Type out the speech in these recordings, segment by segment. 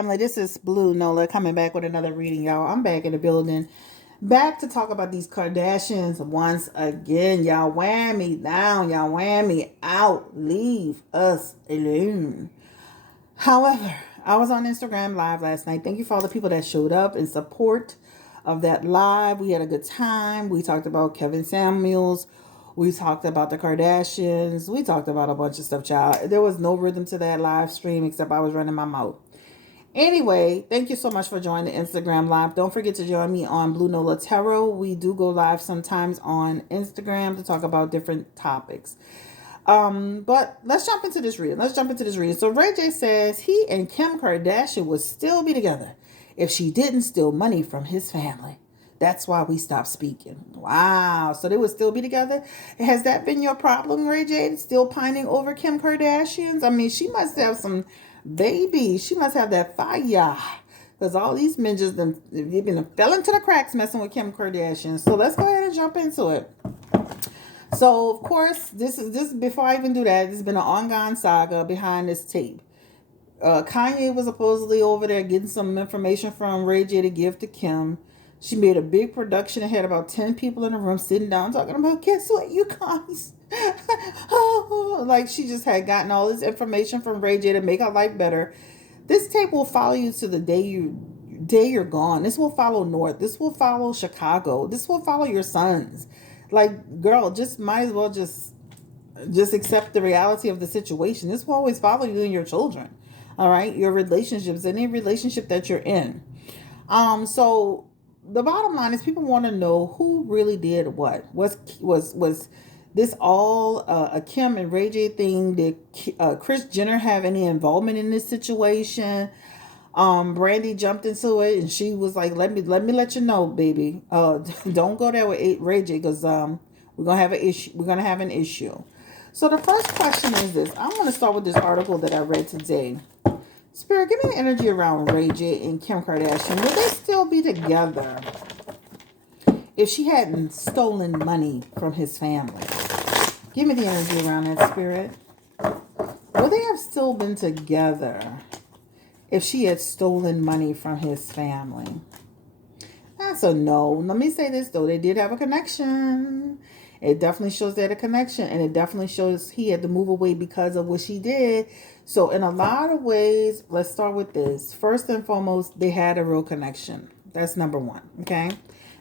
family. This is Blue Nola coming back with another reading, y'all. I'm back in the building. Back to talk about these Kardashians once again. Y'all wear me down. Y'all wear me out. Leave us alone. However, I was on Instagram Live last night. Thank you for all the people that showed up in support of that live. We had a good time. We talked about Kevin Samuels. We talked about the Kardashians. We talked about a bunch of stuff, child. There was no rhythm to that live stream except I was running my mouth. Anyway, thank you so much for joining the Instagram Live. Don't forget to join me on Blue Nola Tarot. We do go live sometimes on Instagram to talk about different topics. But let's jump into this reading. So RayJ says he and Kim Kardashian would still be together if she didn't steal money from his family. That's why we stopped speaking. Wow. So they would still be together? Has that been your problem, RayJ? Still pining over Kim Kardashians? I mean, she must have some babies. She must have that fire. Because all these men just they've been fell into the cracks messing with Kim Kardashian. So let's go ahead and jump into it. So, of course, this before I even do that, there's been an ongoing saga behind this tape. Kanye was supposedly over there getting some information from RayJ to give to Kim. She made a big production and had about 10 people in the room sitting down talking about, guess what, you guys? Like she just had gotten all this information from RayJ to make her life better. This tape will follow you to the day you're gone. This will follow North. This will follow Chicago. This will follow your sons. Like, girl, just might as well just accept the reality of the situation. This will always follow you and your children. All right, your relationships, any relationship that you're in. So the bottom line is people want to know who really did what. Was this all a Kim and RayJ thing? Did Kris Jenner have any involvement in this situation? Brandy jumped into it and she was like, let me let you know, baby. Don't go there with RayJ because we're gonna have an issue. We're gonna have an issue. So the first question is this. I'm gonna start with this article that I read today. Spirit, give me the energy around RayJ and Kim Kardashian. Would they still be together if she hadn't stolen money from his family? Give me the energy around that, Spirit. Would they have still been together if she had stolen money from his family? That's a no. Let me say this, though. They did have a connection. It definitely shows they had a connection. And it definitely shows he had to move away because of what she did. So in a lot of ways, let's start with this. First and foremost, they had a real connection. That's number one. Okay?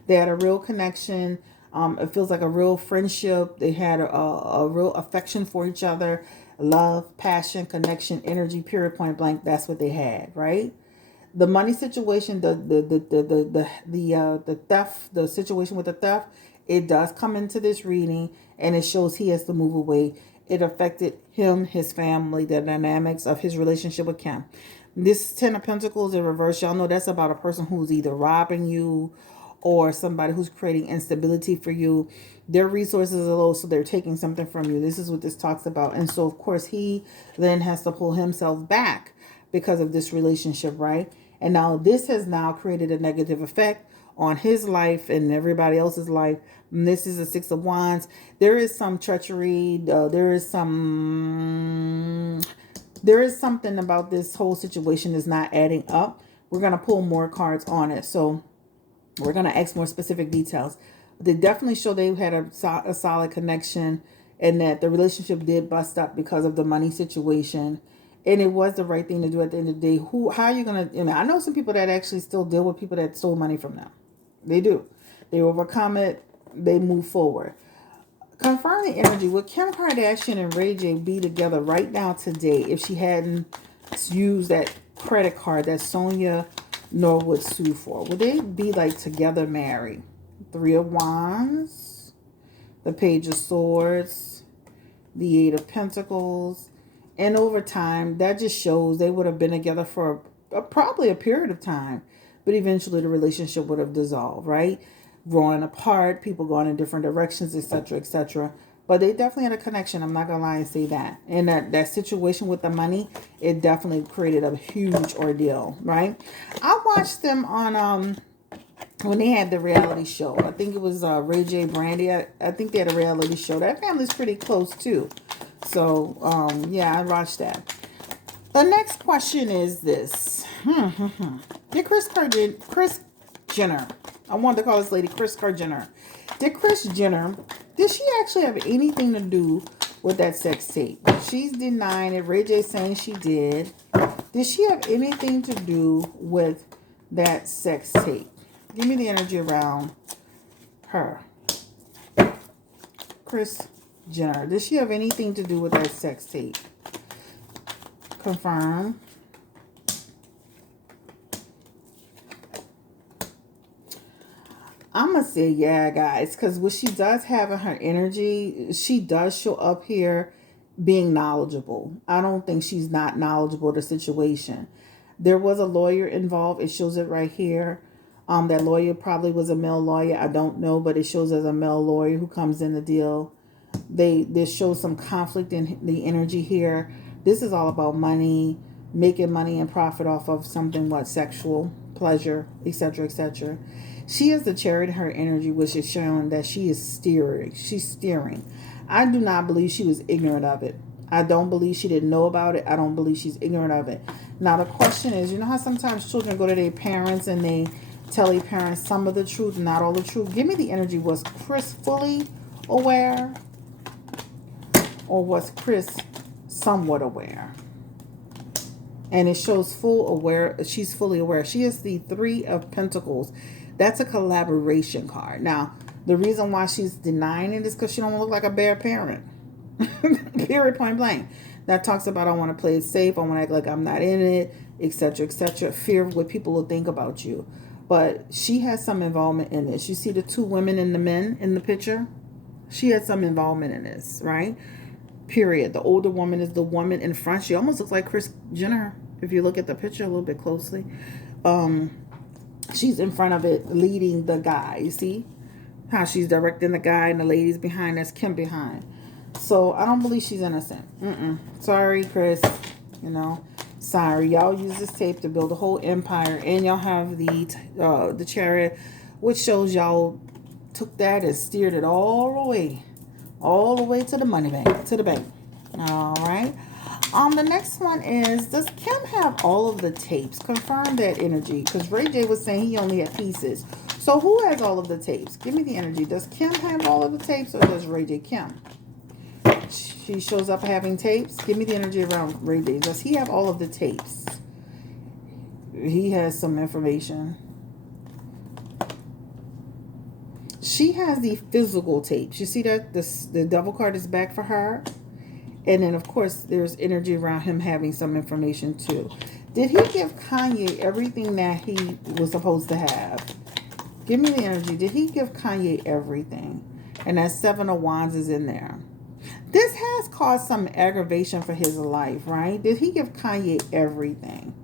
They had a real connection. It feels like a real friendship. They had a real affection for each other. Love, passion, connection, energy, period, point blank. That's what they had, right? The money situation, the theft, the situation with the theft, it does come into this reading and it shows he has to move away. It affected him, his family, the dynamics of his relationship with Kim. This 10 of Pentacles in reverse, y'all know that's about a person who's either robbing you or somebody who's creating instability for you. Their resources are low, so they're taking something from you. This is what this talks about. And so, of course, he then has to pull himself back because of this relationship, right? And now this has now created a negative effect on his life and everybody else's life. And this is a 6 of Wands. There is some treachery. There is something about this whole situation is not adding up. We're going to pull more cards on it. So we're going to ask more specific details. They definitely show they had a solid connection and that the relationship did bust up because of the money situation. And it was the right thing to do at the end of the day. How are you going to, I know some people that actually still deal with people that stole money from them. They do. They overcome it. They move forward. Confirm the energy. Would Kim Kardashian and RayJ be together right now today if she hadn't used that credit card that Sonia Norwood sued for? Would they be like together married? 3 of Wands, the Page of Swords, the 8 of Pentacles. And over time, that just shows they would have been together for probably a period of time. But eventually the relationship would have dissolved, right? Growing apart, people going in different directions, etc., etc. But they definitely had a connection. I'm not going to lie and say that. And that situation with the money, it definitely created a huge ordeal, right? I watched them on when they had the reality show. I think it was RayJ, Brandy. I think they had a reality show. That family's pretty close too. So, yeah, I watched that. The next question is this. Did Kris Jenner, I wanted to call this lady Kris Jenner. Did Kris Jenner, did she actually have anything to do with that sex tape? She's denying it. RayJ saying she did. Did she have anything to do with that sex tape? Give me the energy around her. Kris Jenner. Did she have anything to do with that sex tape? Confirm. I'm going to say yeah, guys, because what she does have in her energy, she does show up here being knowledgeable. I don't think she's not knowledgeable of the situation. There was a lawyer involved. It shows it right here. That lawyer probably was a male lawyer. I don't know, but it shows as a male lawyer who comes in the deal. This shows some conflict in the energy here. This is all about money, making money and profit off of something, sexual pleasure, etc., etc. She has the chariot in her energy, which is showing that she is steering. She's steering. I do not believe she was ignorant of it. I don't believe she didn't know about it. I don't believe she's ignorant of it. Now, the question is, you know how sometimes children go to their parents and they tell their parents some of the truth, not all the truth? Give me the energy. Was Kris fully aware? Or was Kris somewhat aware? And it shows full aware. She's fully aware. She is the Three of Pentacles. That's a collaboration card. Now, the reason why she's denying it is because she don't look like a bad parent. Period, point blank. That talks about I want to play it safe. I want to act like I'm not in it, etc., etc. Fear of what people will think about you. But she has some involvement in this. You see the two women and the men in the picture? She had some involvement in this, right? Period. The older woman is the woman in front. She almost looks like Kris Jenner if you look at the picture a little bit closely. She's in front of it leading the guy. You see how she's directing the guy and the ladies behind. That's Kim behind. So I don't believe she's innocent. Sorry, Kris. You know, sorry. Y'all use this tape to build a whole empire, and y'all have the chariot, which shows y'all took that and steered it all the way to the money bank, to the bank. All right. The next one is, does Kim have all of the tapes? Confirm that energy, because RayJ was saying he only had pieces. So who has all of the tapes? Give me the energy. Does Kim have all of the tapes, or does RayJ Kim? She shows up having tapes. Give me the energy around RayJ. Does he have all of the tapes? He has some information. She has the physical tapes. You see that the devil card is back for her. And then, of course, there's energy around him having some information, too. Did he give Kanye everything that he was supposed to have? Give me the energy. Did he give Kanye everything? And that Seven of Wands is in there. This has caused some aggravation for his life, right? Did he give Kanye everything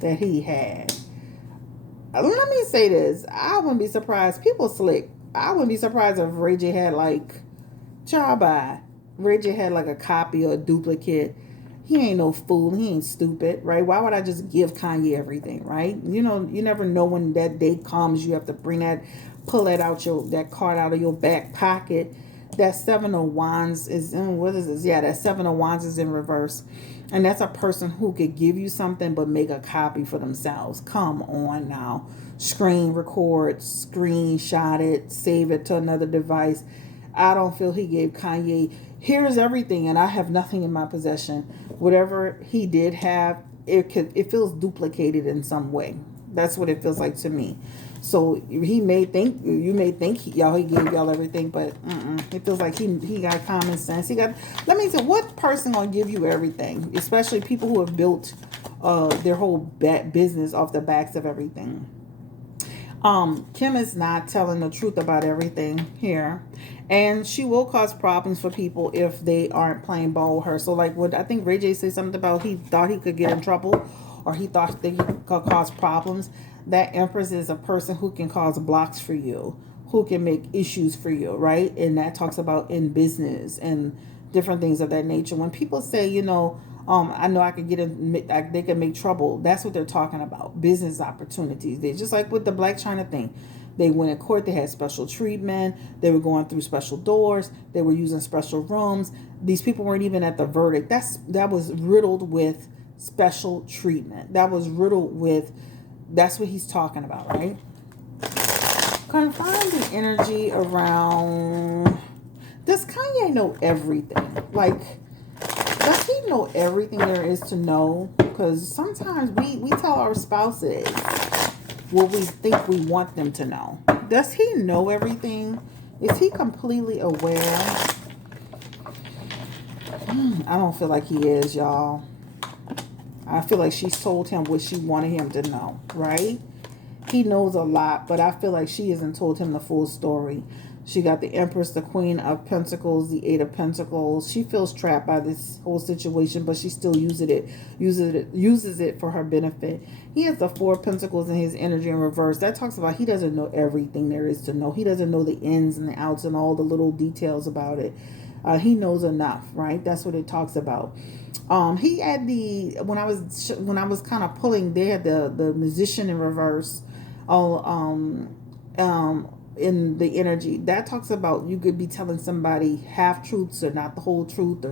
that he had? Let me say this. I wouldn't be surprised. People slick. I wouldn't be surprised if RayJ had RayJ had a copy or a duplicate. He ain't no fool. He ain't stupid, right? Why would I just give Kanye everything, right? You know, you never know when that day comes. You have to pull that card out of your back pocket. That Seven of Wands is in, what is this? Yeah, that Seven of Wands is in reverse. And that's a person who could give you something but make a copy for themselves. Come on now. Screen record, screenshot it, save it to another device. I don't feel he gave Kanye, here's everything and I have nothing in my possession. Whatever he did have, it feels duplicated in some way. That's what it feels like to me. So you may think he gave y'all everything, but it feels like he got common sense. Let me say, what person gonna give you everything? Especially people who have built their whole business off the backs of everything. Kim is not telling the truth about everything here, and she will cause problems for people if they aren't playing ball with her. So what I think RayJ said something about, he thought he could get in trouble, or he thought that he could cause problems. That Empress is a person who can cause blocks for you, who can make issues for you, right? And that talks about in business and different things of that nature. When people say, I know I could get in, they can make trouble. That's what they're talking about. Business opportunities. They just like with the Black China thing. They went in court. They had special treatment. They were going through special doors. They were using special rooms. These people weren't even at the verdict. That was riddled with special treatment. That was riddled with, that's what he's talking about, right? Confirm the energy around, does Kanye know everything? Like, does he know everything there is to know? Because sometimes we tell our spouses what we think we want them to know. Does he know everything? Is he completely aware? I don't feel like he is, y'all. I feel like she's told him what she wanted him to know, right? He knows a lot, but I feel like she hasn't told him the full story. She got the Empress, the Queen of Pentacles, the Eight of Pentacles. She feels trapped by this whole situation, but she still uses it for her benefit. He has the Four of Pentacles in his energy in reverse. That talks about he doesn't know everything there is to know. He doesn't know the ins and the outs and all the little details about it. He knows enough, right? That's what it talks about. He had when I was kind of pulling, they had the Musician in reverse. In the energy that talks about you could be telling somebody half truths or not the whole truth.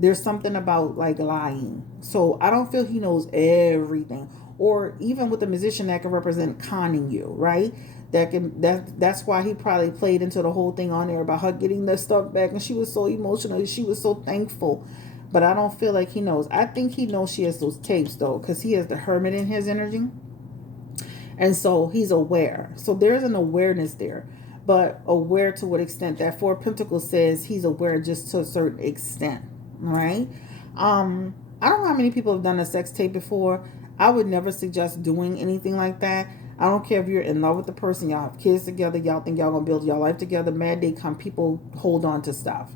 There's something about like lying. So I don't feel he knows everything. Or even with the Musician, that can represent conning you, right? That's why he probably played into the whole thing on there about her getting the stuff back, and she was so emotional, she was so thankful. But I don't feel like he knows. I think he knows she has those tapes though, because he has the Hermit in his energy. And so he's aware. So there's an awareness there. But aware to what extent? That Four of Pentacles says he's aware just to a certain extent. Right? I don't know how many people have done a sex tape before. I would never suggest doing anything like that. I don't care if you're in love with the person, y'all have kids together, y'all think y'all gonna build your life together. Mad day come, people hold on to stuff.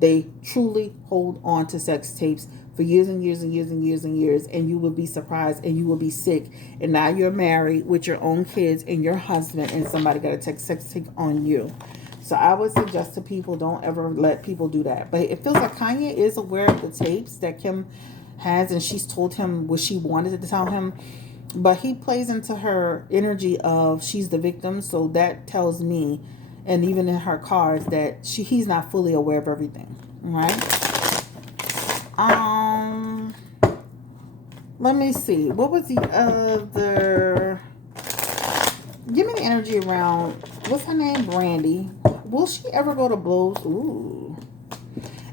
They truly hold on to sex tapes for years and years and years and years and years, and you will be surprised and you will be sick. And now you're married with your own kids and your husband, and somebody got to take sex tape on you. So I would suggest to people, don't ever let people do that. But it feels like Kanye is aware of the tapes that Kim has, and she's told him what she wanted to tell him. But he plays into her energy of she's the victim. So that tells me, and even in her cards, that he's not fully aware of everything. Right? Let me see. What was the other? Give me the energy around. What's her name? Brandy. Will she ever go to blows? Ooh.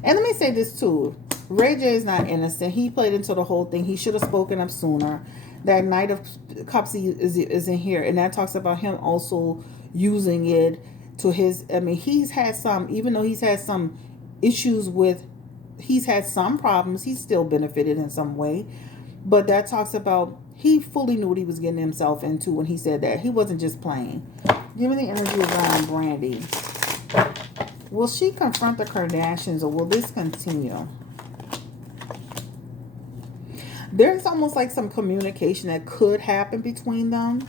And let me say this too. RayJ is not innocent. He played into the whole thing. He should have spoken up sooner. That Knight of Cups is in here, and that talks about him also using it to his. I mean, he's had some, even though he's had some issues with. He's had some problems. He's still benefited in some way. But that talks about he fully knew what he was getting himself into when he said that. He wasn't just playing. Give me the energy around Brandy. Will she confront the Kardashians, or will this continue? There's almost like some communication that could happen between them.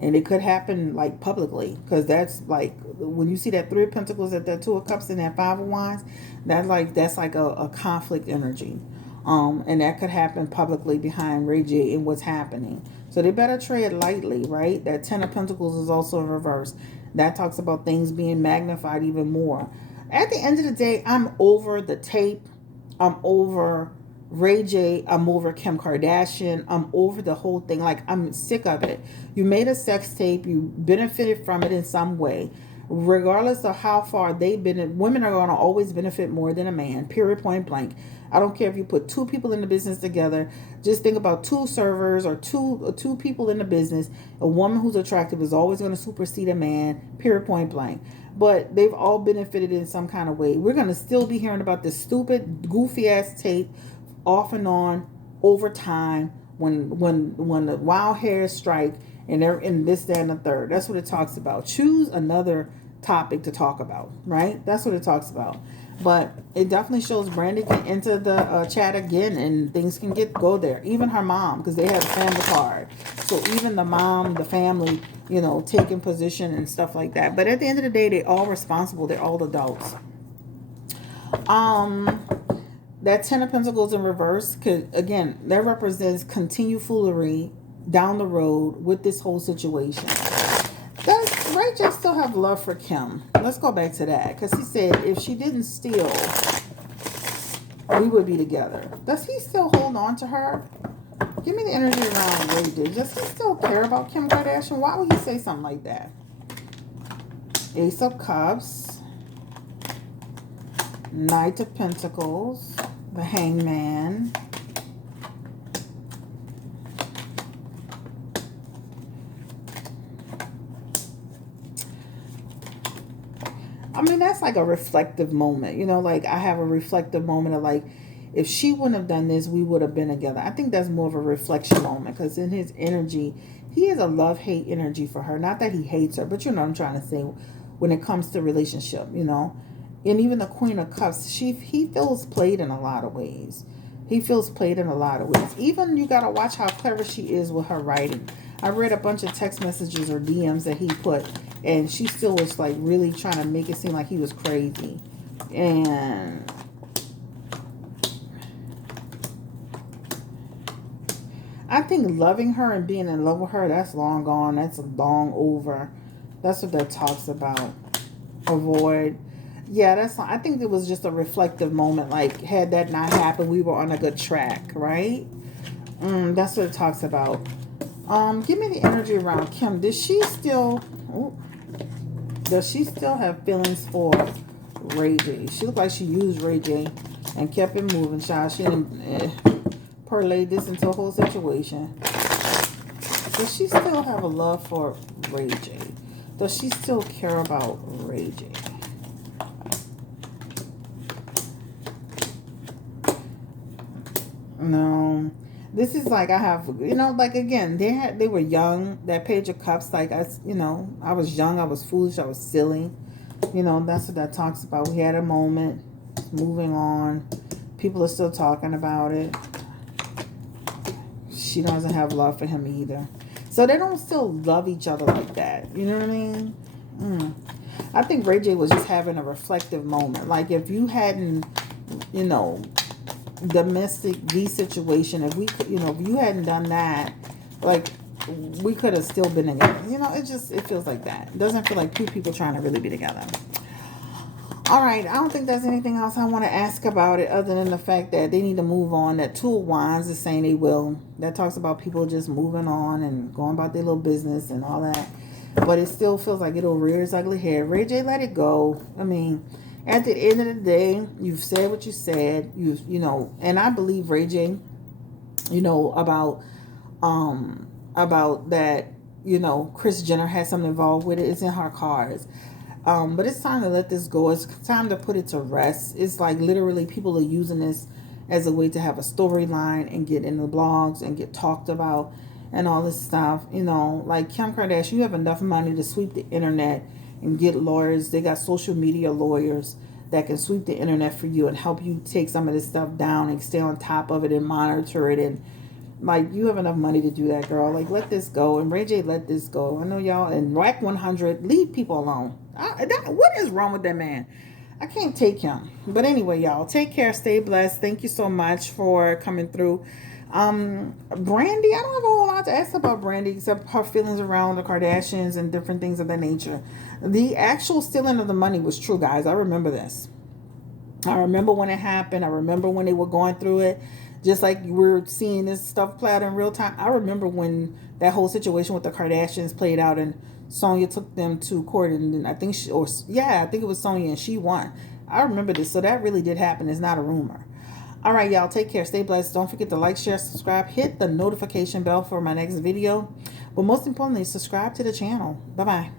And it could happen like publicly, because that's like when you see that Three of Pentacles at that Two of Cups and that Five of Wands, that's like a conflict energy, and that could happen publicly behind RayJ and what's happening. So they better tread lightly, right? That Ten of Pentacles is also in reverse. That talks about things being magnified even more. At the end of the day, I'm over the tape. I'm over RayJ, I'm over Kim Kardashian, I'm over the whole thing. Like, I'm sick of it. You made a sex tape, you benefited from it in some way. Regardless of how far they've been, women are going to always benefit more than a man, period, point blank. I don't care if you put two people in the business together. Just think about two servers or two people in the business. A woman who's attractive is always going to supersede a man, period, point blank. But they've all benefited in some kind of way. We're going to still be hearing about this stupid, goofy-ass tape off and on over time when the wild hairs strike, and they're in this, that, and the third. That's what it talks about. Choose another topic to talk about, right? That's what it talks about. But it definitely shows Brandy can enter the chat again, and things can go there. Even her mom, because they have a family card. So even the mom, the family, you know, taking position and stuff like that. But at the end of the day, they're all responsible. They're all adults. That Ten of Pentacles in reverse, again, that represents continued foolery down the road with this whole situation. Does RayJ still have love for Kim? Let's go back to that. Because he said if she didn't steal, we would be together. Does he still hold on to her? Give me the energy around RayJ. Does he still care about Kim Kardashian? Why would he say something like that? Ace of Cups. Knight of Pentacles. The Hangman. I mean, that's like a reflective moment. You know, like I have a reflective moment of like, if she wouldn't have done this, we would have been together. I think that's more of a reflection moment because in his energy, he has a love-hate energy for her. Not that he hates her, but you know what I'm trying to say when it comes to relationship, you know. And even the Queen of Cups, he feels played in a lot of ways. He feels played in a lot of ways. Even you got to watch how clever she is with her writing. I read a bunch of text messages or DMs that he put, and she still was like really trying to make it seem like he was crazy. And I think loving her and being in love with her, that's long gone. That's long over. That's what that talks about. Avoid. Yeah, that's. I think it was just a reflective moment. Like, had that not happened, we were on a good track, right? That's what it talks about. Give me the energy around Kim. Does she still have feelings for RayJ? She looked like she used RayJ and kept it moving, child. She didn't parlay this into a whole situation. Does she still have a love for RayJ? Does she still care about RayJ? No. This is like I have, you know, like again, they were young. That Page of Cups, like I was young, I was foolish, I was silly. You know, that's what that talks about. We had a moment, moving on. People are still talking about it. She doesn't have love for him either. So they don't still love each other like that. You know what I mean? I think RayJ was just having a reflective moment. Like if you hadn't, you know, domestic V situation, if we could, you know, if you hadn't done that, like we could have still been together. You know, it feels like that. It doesn't feel like two people trying to really be together. All right, I don't think there's anything else I want to ask about it other than the fact that they need to move on. That Two of Wands is saying they will. That talks about people just moving on and going about their little business and all that. But it still feels like it'll rear its ugly head. RayJ, let it go. I mean, at the end of the day, you've said what you said. You know, and I believe RayJ, you know, about that, you know, Kris Jenner had something involved with it. It's in her cards. But it's time to let this go. It's time to put it to rest. It's like literally people are using this as a way to have a storyline and get in the blogs and get talked about and all this stuff. You know, like Kim Kardashian, you have enough money to sweep the internet and get lawyers. They got social media lawyers that can sweep the internet for you and help you take some of this stuff down and stay on top of it and monitor it. And like, you have enough money to do that, girl. Like, let this go. And RayJ, let this go. I know y'all. And Rack 100, leave people alone. What is wrong with that man? I can't take him. But anyway, y'all, take care. Stay blessed. Thank you so much for coming through. Brandy, I don't have a whole lot to ask about Brandy except her feelings around the Kardashians and different things of that nature. The actual stealing of the money was true, guys. I remember this. I remember when it happened. I remember when they were going through it. Just like we're seeing this stuff play out in real time. I remember when that whole situation with the Kardashians played out and Sonya took them to court, and then I think it was Sonya, and she won. I remember this. So that really did happen. It's not a rumor. All right, y'all. Take care. Stay blessed. Don't forget to like, share, subscribe. Hit the notification bell for my next video. But most importantly, subscribe to the channel. Bye-bye.